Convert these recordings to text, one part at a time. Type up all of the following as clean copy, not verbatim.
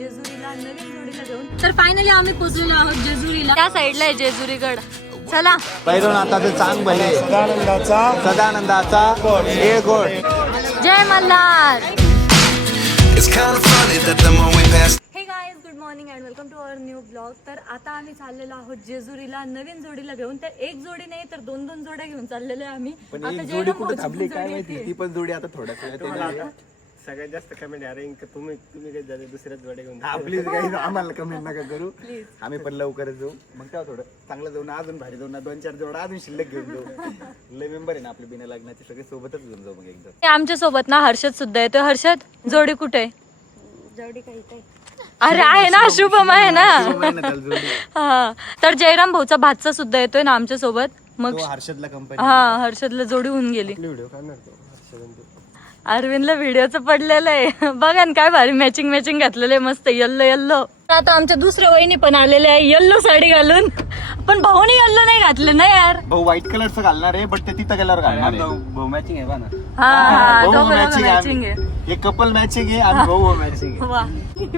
जेजुरीला नवीन जोडीला घेऊन. तर फायनली आम्ही पोहोचलेलो आहोत जेजुरीला. त्या साईडला आहे जेजुरीगड. चला पैरवनाथाचे चांग भले सदानंदाचा हे गोड. जय Malhar. Hey guys, good morning and welcome to our new blog. तर आता आम्ही चाललेलो आहोत जेजुरीला नवीन जोडीला घेऊन. तर एक जोडी नाही तर दोन दोन जोड्या घेऊन चाललेलो आहे आम्ही. आता जोडी कुठे थांबली काय माहिती, ती पण जोडी आता थोड्या सगळ्यात जास्त कमेंट अरे तुम्ही काही झाले दुसऱ्याच जोड्या घेऊन प्लीज काही आम्हाला कमेंट नका करू. आम्ही पण लवकरच जाऊ. मग तेव्हा थोडं चांगलं जाऊ ना, अजून भारी जाऊ ना, 2-4 जोडा अजून शिल्लक घेऊन जाऊ. लय मेंबर आहे ना आपले बिना लग्नाचे, सगळे सोबतच घेऊन जाऊ. मग एकदम आमच्या सोबत ना हर्षद सुद्धा येतोय. हर्षद, जोडी कुठे आहे? जोडी काही अरे आहे ना, शुभम आहे ना. हा, तर जयराम भाऊचा भाचा सुद्धा येतोय ना आमच्या सोबत. मग हर्षदला कंपनी. हा, हर्षदला जोडी होऊन गेली. व्हिडिओ काढणार तो अरविंदला व्हिडिओचं पडलेलं आहे. बघा ना काय भारी मॅचिंग मॅचिंग घातलेलं आहे, मस्त येल्लो येल्लो. आता आमच्या दुसऱ्या वहिनी पण आलेले आहे येल्लो साडी घालून. पण भाऊनी येल्लो नाही घातले ना यार. भाऊ व्हाईट कलरचं घालणार आहे, बट ते तिथं गेल्यावर घालणार आहे. भाऊ मॅचिंग आहे ना. हा, भाऊ दोघं मॅचिंग मॅचिंग आहे. आहे. हे कपल मॅचिंग आहे आणि भाऊ मॅचिंग आहे. वा,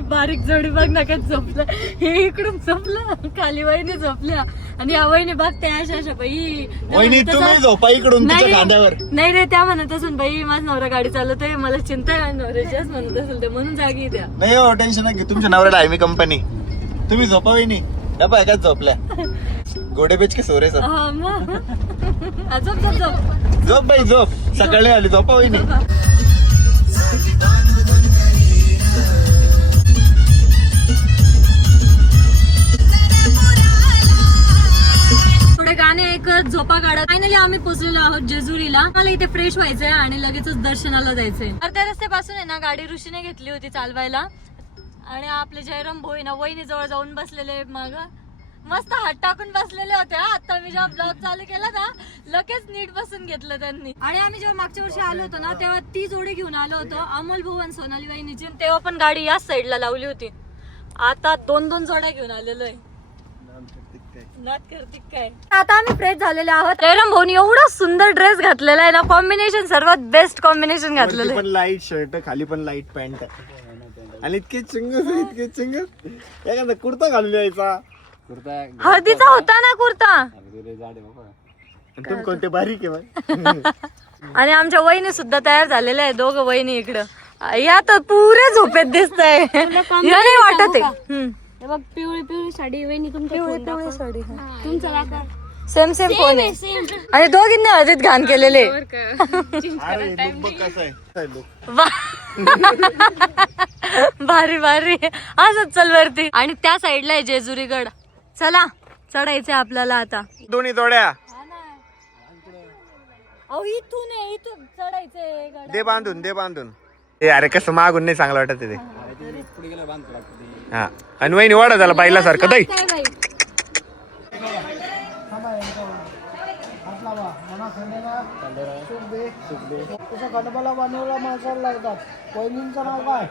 बारीक जोडी बघ ना काय झोपलं. हे इकडून झोपलं, खाली वहिनी झोपल्या आणि या वहिनी बघते अशा अशा. बाई वहिनी तुम्ही झोपा इकडून तिच्या खांद्यावर. नाही रे, त्या म्हणत असून बाई माझा नवरा गाडी चालवतोय, मला चिंता आहे नवऱ्याची असं म्हणत असेल ते, म्हणून जागी द्या. नाही हो, टेन्शन नका, तुमच्या नवऱ्याला आहे मी कंपनी. तुम्ही झोपा वहिनी. डबा एकाच झोपल्या. गोडे बेच के सोरे सर. हा मग झोप झोप झोप झोप बाई झोप, सकाळी आली. झोपा वहिनी. थोडे गाणे ऐकत झोपा काढत फायनली आम्ही पोहोचलेलो आहोत जेजुरीला. मला इथे फ्रेश व्हायचंय आणि लगेचच दर्शनाला जायचंय. अर्ध्या रस्त्यापासून आहे ना गाडी ऋषीने घेतली होती चालवायला आणि आपले जयराम भाऊ आहे ना वहिनी जवळ जाऊन बसलेले, मग मस्त हात टाकून बसलेले होते. आता मी जेव्हा ब्लॉग चालू केला ना लगेच नीट बसून घेतलं त्यांनी. आणि आम्ही जेव्हा मागच्या वर्षी आलो होतो ना तेव्हा ती जोडी घेऊन आलो होतो, अमोल भाऊ आणि सोनाली वहिनीची. तेव्हा पण गाडी याच साईडला लावली होती. आता दोन दोन जोड्या घेऊन आलेलो आहे. काय आता आम्ही फ्रेश झालेले आहोत. जयराम भाऊनी एवढा सुंदर ड्रेस घातलेला आहे ना, कॉम्बिनेशन सर्वात बेस्ट कॉम्बिनेशन घातलेलं पण आहे. लाईट शर्ट, खाली पण लाईट पॅन्ट आणि इतके चिंगस एखादा कुर्ता घालून यायचा. हळदीचा होता ना कुर्ता. तुम्ही कोणते बारीक आहे. आणि आमच्या वहिनी सुद्धा तयार झालेल्या आहे. दोघं वहिनी इकडं या तर पुरे झोपेत दिसत आहे. नाही वाटत आहे. बघ, पिवळी पिवळी साडी वहिनी तुमच्या साडी तुमचा दादा सेम सेम फोन आहे आणि दोघींनी हळदीत घाण केलेले. वा. भारी भारी. असंच चल वरती. आणि त्या साईडला आहे जेजुरीगड. चला चढायचंय आपल्याला आता. दोन्ही जोड्या इथून आहे, इथून चढायचंय. दे बांधून. अरे कसं मागून नाही चांगलं वाटत ते. हा, आणि वहिनी वाढा झाला बाईला सारखं दही. गणपला बनवला माणसाला लागतात. वहिनींचं नाव काय?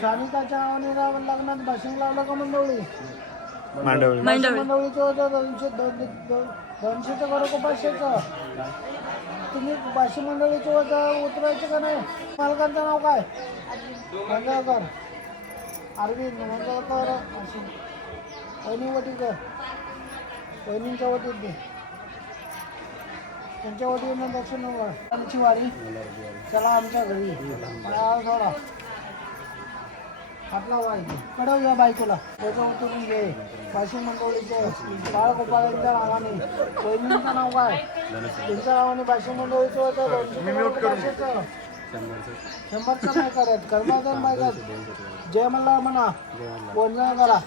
सानिकाच्या नावाने लग्नात भाषण लावलं का मंडळी? मंडळीचं होतं 200चं करू का 500चं? तुम्ही भाषी मंडळीचं होतं उतरायचं का नाही? मालकांचं नाव काय? मंगळकर, अरविंद मंगळकर. वहिनी वटीकर, वहिनींच्या वटीत दे. त्यांच्या वतीनं दक्षिण आमची वारी. चला आमच्या घरी सोडा. हातला वाईट कडव या बायकोला त्याचं उतरून घे. वाशिम मंडळीचे बाळगोपाळांच्या नावाने. वहिनींचं नाव काय? त्यांच्या नावाने वाशिम मंडळीचं होतं 200चं. 100चं नाही करत. कर्माधन बायकात जय मल्हार म्हणा. वंदना करा.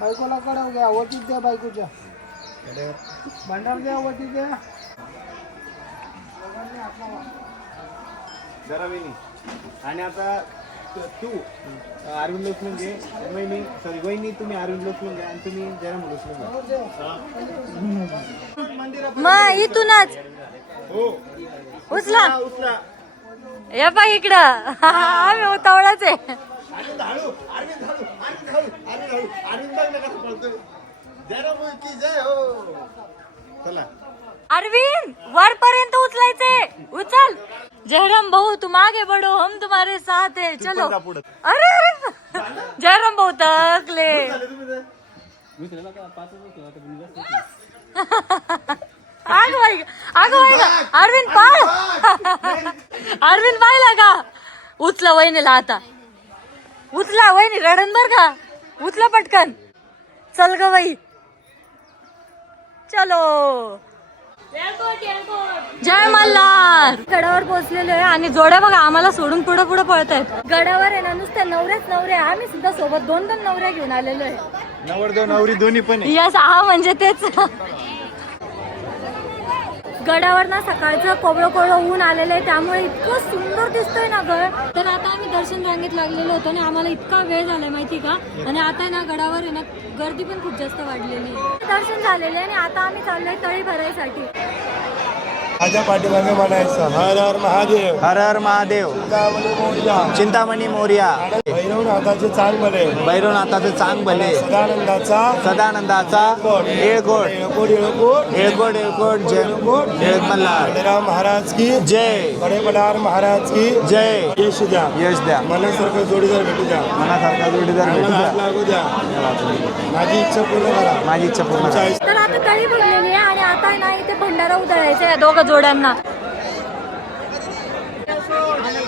बायकोला कडव घ्या. वटीत द्या. बायकोच्या भांडार द्या. वटीत द्या. जरा वहिनी. आणि आता तू अरविंद उचलून घे. वहिनी तुम्ही अरविंद उचलून घ्या आणि तुम्ही जरा उचलून घ्या. मग इथूनच उचला. या पा इकडं. आम्ही उतावळाच आहे. अरविंद वरपर्यंत उचलायचे. उचल. जयराम भाऊ तुम आगे बढ़ो, हम तुम्हारे साथ है. चलो. अरे अरे जय अरविंद अरविंद पाहिला का? उचला वहिनीला आता, उचला वहिनी रडन बर का, उचला पटकन, चल ग बाई चलो. जय मल्हार. गडावर पोहोचलेलो आहे आणि जोड्या बघा आम्हाला सोडून पुढे पुढे पळत आहेत. गडावर आहे ना नुसत्या नवऱ्याच नवरे, आम्ही सुद्धा सोबत 2-2 नवऱ्या घेऊन आलेलो आहे. नवरदेव नवरी दोन्ही पण आहे. यस, हा म्हणजे तेच. गडावर ना सकाळचं कोवळं कोवळं ऊन आलेलं आहे, त्यामुळे इतकं सुंदर दिसतोय ना गड. तर आता आम्ही दर्शन रांगेत लागलेलो होतो आणि आम्हाला इतका वेळ झालाय माहिती का. आणि आता ना गडावर आहे ना गर्दी पण खूप जास्त वाढलेली आहे. दर्शन झालेलं आहे आणि आता आम्ही चाललोय तळी भरायसाठी. माझ्या पाठीमागे म्हणायचं हर हर महादेव, हर हर महादेव, चिंतामणी मोरया, चिंतामणी मोरया, भैरवनाथाचे चांग भले, भैरवनाथाचे चांग भले, सदानंदाचा येळकोट, येळकोट येळकोट जय मल्हार. बलराम महाराज की जय, बडे बलराम महाराज की जय. यश द्या, यश द्या, मनासारखं जोडीदार भेटू द्या, मनासारखा जोडीदार भेटू मला द्या. हात लागू द्या, माझी इच्छा पूर्ण करा. माझी इच्छा पूर्ण करा. तर आता तळी भरलेली आहे आणि आता ना इथे भंडारा उधळायचा या दोघं जोड्यांना.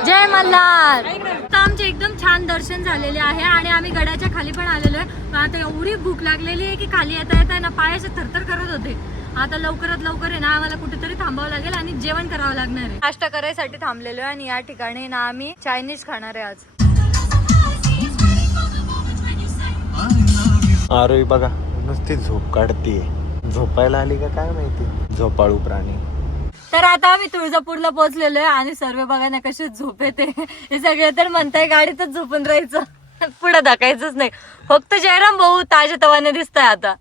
जय मल्हार. आता आमचे एकदम छान दर्शन झालेले आहे आणि आम्ही गडाच्या खाली पण आलेलो आहे. पण आता एवढी भूक लागलेली आहे की खाली येता येता ना पाय असे थरथर करत होते. आता लवकरात लवकर आहे ना आम्हाला कुठेतरी थांबावं लागेल आणि जेवण करावं लागणार आहे. नाश्ता करायसाठी थांबलेलो आहे आणि या ठिकाणी ना आम्ही चायनीज खाणार आहे आज. आरोही बघा नुसती झोप काढतीये. झोपायला आली का काय माहिती, झोपाळू प्राणी. तर आता आम्ही तुळजापूरला पोहोचलेलो आहे आणि सर्व बघा ना कशी झोप येते. हे सगळे तर म्हणताय गाडीतच झोपून राहायचं, पुढे धकायचंच नाही. फक्त जयराम भाऊ ताज्या तवाने दिसताय आता.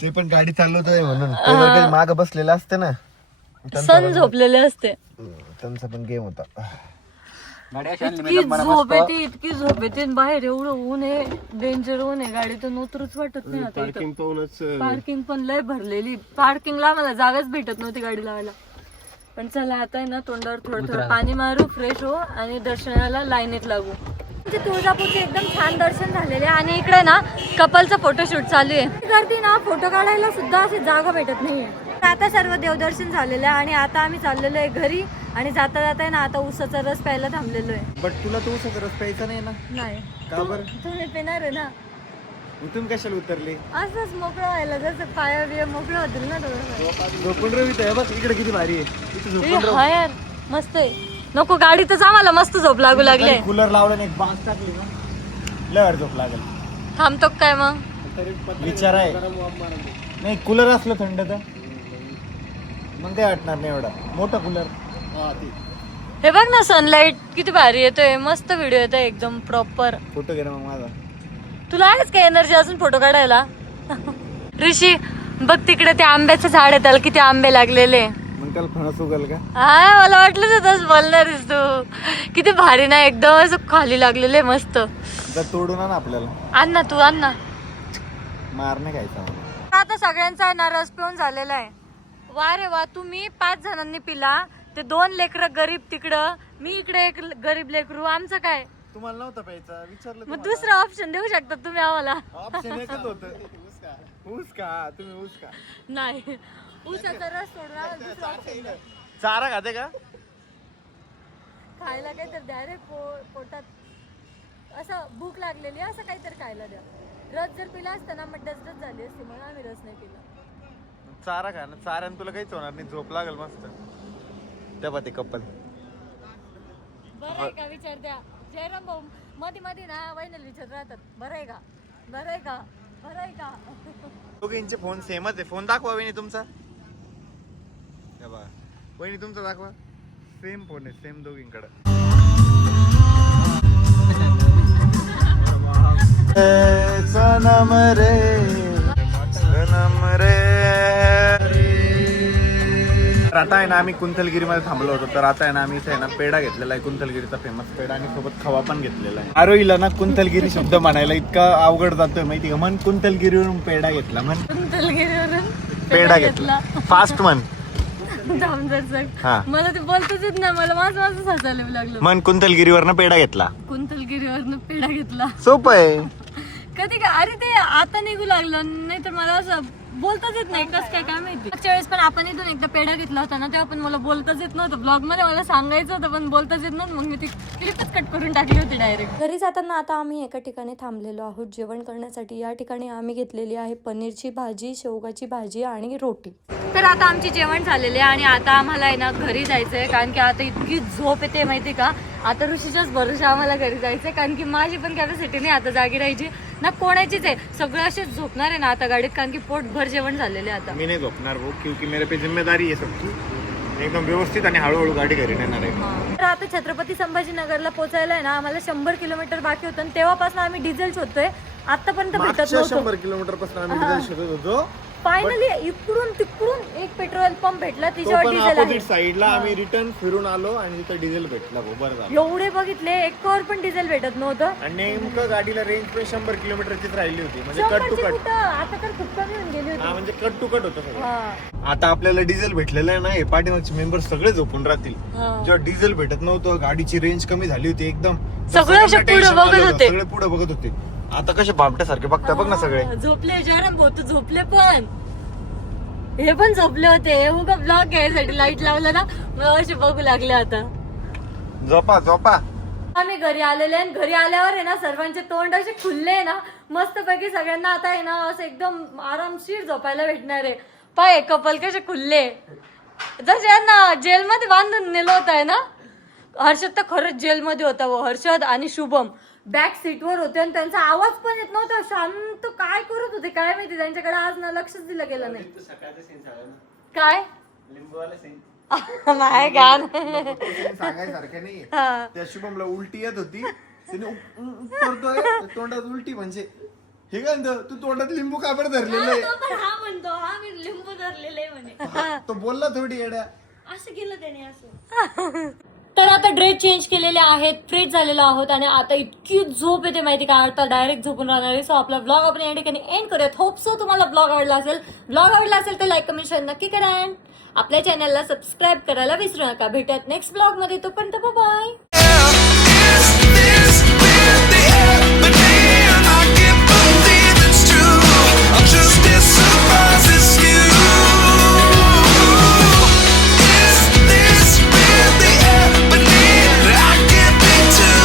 ते पण गाडी चालवतोय म्हणून माग बसलेला असते ना, सण झोपलेले असते. त्यांचा पण गेम होता. इतकी झोप येते, इतकी झोप येते. बाहेर एवढं ऊन आहे, डेंजर ऊन आहे, गाडीतून उतरूच वाटत नाही. आता पार्किंग पाहूनच पार्किंग पण लय भरलेली. पार्किंगला आम्हाला जागाच भेटत नव्हती गाडी लावायला. पण चला आता आहे ना तोंडावर थोडं थोडं पाणी मारू, फ्रेश हो आणि दर्शनाला लाईनीत लागू. म्हणजे तुळजापूरचे एकदम छान दर्शन झालेले आणि इकडे ना कपलचा फोटोशूट चालू आहे. गर्दी ना फोटो काढायला सुद्धा अशी जागा भेटत नाहीये. आता सर्व देवदर्शन झालेलं आहे आणि आता आम्ही चाललेलो आहे घरी. आणि जाता जाता ना आता ऊसाचा रस प्यायला थांबलेलो आहे. बट तुला तो ऊसाचा रस प्यायचा नाही ना? नाही, का बरं? तुम्ही पिणार आहे ना. इथून कशाला उतरली? असंच मोकळं व्हायला, जसं पाया बिया मोकळं होतील ना थोडं. झोपून रवित आहे बघ, इकडे किती भारी आहे. इथे झोपून हा यार मस्त आहे. नको गाडीतच आम्हाला मस्त झोप लागू लागले. कूलर लावलं एक बांस टाकली ना, लय झोप लागेल. थांबतो काय मग? विचार आहे नाही, कूलर असलं थंड तर मग काय वाटणार नाही. एवढा मोठा कूलर. हे बघ ना सनलाइट किती भारी येतोय, मस्त व्हिडिओ येतोय एकदम प्रॉपर. फोटो घे ना मग माझा. तुला आहेच काय एनर्जी अजून फोटो काढायला? ऋषी बघ तिकडे ते आंब्याचं झाड आहे, त्याला किती आंबे लागलेले. मग त्याला फणस उगल का? हा मला वाटलं तसंच बोलणारच तू. किती भारी ना, एकदम असं खाली लागलेले मस्त. तोडून आण आपल्याला. आण ना तू, आण ना. मार नाही खायचा मला. आता सगळ्यांचा ना रस पिऊन झालेला आहे. वा रे वा, तुम्ही 5 जणांनी पिला. ते 2 लेकरं गरीब तिकडं, मी इकडे एक गरीब लेकरू. आमचं काय? तुम्हाला नव्हता प्यायचा, विचारलं मग दुसरं ऑप्शन देऊ शकतात तुम्ही आम्हाला. ऑप्शन एकच होतं. ऊस का तुम्ही, ऊस का नाही, ऊसाचा रस सोडून आम्हाला दुसरं ऑप्शन द्या. चारा खाते का? खायला काहीतरी द्या रे, पोटात असं भूक लागलेली असं काहीतरी खायला द्या. रस जर पिला असता ना मग डसडस झाली असती, म्हणून आम्ही रस नाही पिला. चारा खा ना, चाऱ्यानं तुला काहीच होणार नाही, झोप लागेल मस्त. तेव्हा ते कपल बरं आहे का विचार द्या. जयराम भाऊ मध्ये मध्ये ना वहिनीला विचार राहतात, बरं आहे का, बरं आहे का, बरं आहे का. दोघींचे फोन सेमच आहे. फोन दाखवा वहिनी तुमचा. वहिनी तुमचा दाखवा. सेम फोन आहे, सेम दोघींकडे. सनम रे सनम रे. तर आता आहे ना आम्ही कुंथलगिरीमध्ये थांबलो होतो. तर आता आहे ना आम्ही इथे आहे ना पेढा घेतलेला आहे, कुंथलगिरीचा फेमस पेढा, आणि सोबत खवा पण घेतलेला आहे. आरोहीला ना कुंथलगिरी शब्द म्हणायला इतका अवघड जातोय माहिती का. म्हण कुंथलगिरीवरून पेढा घेतला, म्हण कुंथलगिरीवरून पेढा घेतला. फास्ट म्हण. मला ते बोलतच येत नाही, मला माझं हसायला लागलं. म्हण कुंथलगिरीवरनं पेढा घेतला. कुंथलगिरीवरनं पेढा घेतला. सोपं आहे. कधी का अरे ते आता निघू लागलं नाही तर मला असं बोलताच येत नाही कसं काय माहिती. मागच्या वेळेस पण आपण इथून एकदा पेढा घेतला होता ना, तेव्हा पण मला बोलताच येत नव्हतं. ब्लॉग मध्ये मला सांगायचं होतं पण बोलताच येत नव्हतं, मग मी ती क्लिपच कट करून टाकली होती डायरेक्ट. घरी जाताना आता आम्ही एका ठिकाणी थांबलेलो आहोत जेवण करण्यासाठी. या ठिकाणी आम्ही घेतलेली आहे पनीरची भाजी, शेवगाची भाजी आणि रोटी. तर आता आमची जेवण झालेले आहे आणि आता आम्हाला आहे ना घरी जायचंय, कारण की आता इतकी झोप येते माहिती का. आता ऋषीच्याच भरोशा आम्हाला घरी जायचंय, कारण की माझी पण कॅपॅसिटी नाही आता जागी राहायची ना कोणाचीच आहे. सगळं असेच झोपणार आहे ना आता गाडीत, कारण की पोटभर जेवण झालेले आता. मी नाही झोपणार भाऊ, क्योंकि मेरे पे जिम्मेदारी आहे सबकी. एकदम व्यवस्थित आणि हळूहळू गाडी घरी नेणार आहे. तर आता छत्रपती संभाजीनगरला पोहोचायला आहे ना आम्हाला 100 किलोमीटर बाकी होतं आणि तेव्हापासून आम्ही डिझेल शोधतोय. आतापर्यंत भेटत मागच्या नव्हतं. 100 किलोमीटर पासून आम्ही डिझेल शोधत होतो. फायनली इकडून तिकडून एक पेट्रोल पंप भेटला, तो तिच्यावर पण डिझेल आहे. ऑपोजिट साईडला आम्ही रिटर्न फिरून आलो आणि तिथं डिझेल भेटला भाऊ. बरं झालं. एवढे बघितले एकवर पण डिझेल भेटत नव्हतं. आणि नेमकं गाडीला रेंज पण 100 किलोमीटरचीच राहिली होती, म्हणजे कट टू 100ची कट. कुठं, आता तर खूप कमी होऊन गेली हा होती. म्हणजे कट टू कट होतं सगळं. हा. आता आपल्याला डिझेल भेटलेलं आहे ना, हे पाठीमागचे मेंबर सगळे झोपून राहतील. हा. जेव्हा डिझेल भेटत नव्हतं, गाडीची रेंज कमी झाली होती एकदम, सगळे असे सगळ्यांना पुढे tension बघत आलेलं. होते. सगळे पुढे बघत होते. आता कसे भामट्यासारखे बघता बघ ना सगळे. झोपले जयराम भाऊ, तू झोपले पण हे पण झोपले होते. उगा ब्लॉग घ्यायसाठी लाईट लावलं ना, मग असे बघू लागले. आता झोपा झोपा. आम्ही घरी आलेले आणि घरी आल्यावर आहे ना सर्वांचे तोंड असे खुलले आहे ना, मस्त पैकी सगळ्यांना आता आहे ना असं एकदम आरामशीर झोपायला भेटणार आहे. पाय कपल कसे खुलले, जसे यांना जेलमध्ये बांधून नेलं होत आहे ना. हर्षद तर खरंच जेलमध्ये होता वो. हर्षद आणि शुभम बॅक सीटवर होते आणि त्यांचा आवाज पण येत नव्हता. शांत काय करत होते काय माहिती, त्यांच्याकडे आज ना लक्षच दिलं गेलं नाही. काय नाही गाण सांगायसारखे नाही. हा. त्या शुभमला उलटी येत होती, तिने करतोय तोंडात उलटी, म्हणजे हे काय म्हणतो, तू तोंडात लिंबू का बरं धरलेलं आहे. हा म्हणतो, हा मी लिंबू धरलेले म्हणे. तो बोलला थोडी येड्या. असं केलं त्याने असं. तर आता ड्रेस चेंज केलेले आहेत, फ्रेश झालेलो आहोत आणि आता इतकी झोप येते माहिती का, आता डायरेक्ट झोपून राहणार आहे. सो आपला ब्लॉग आपण या ठिकाणी एंड करूयात. होप सो तुम्हाला ब्लॉग आवडला असेल. ब्लॉग आवडला असेल तर लाईक कमेंट शेअर नक्की करा. आपल्या चॅनलला सबस्क्राईब करायला विसरू नका. भेटूयात नेक्स्ट ब्लॉग मध्ये. तोपर्यंत बाय.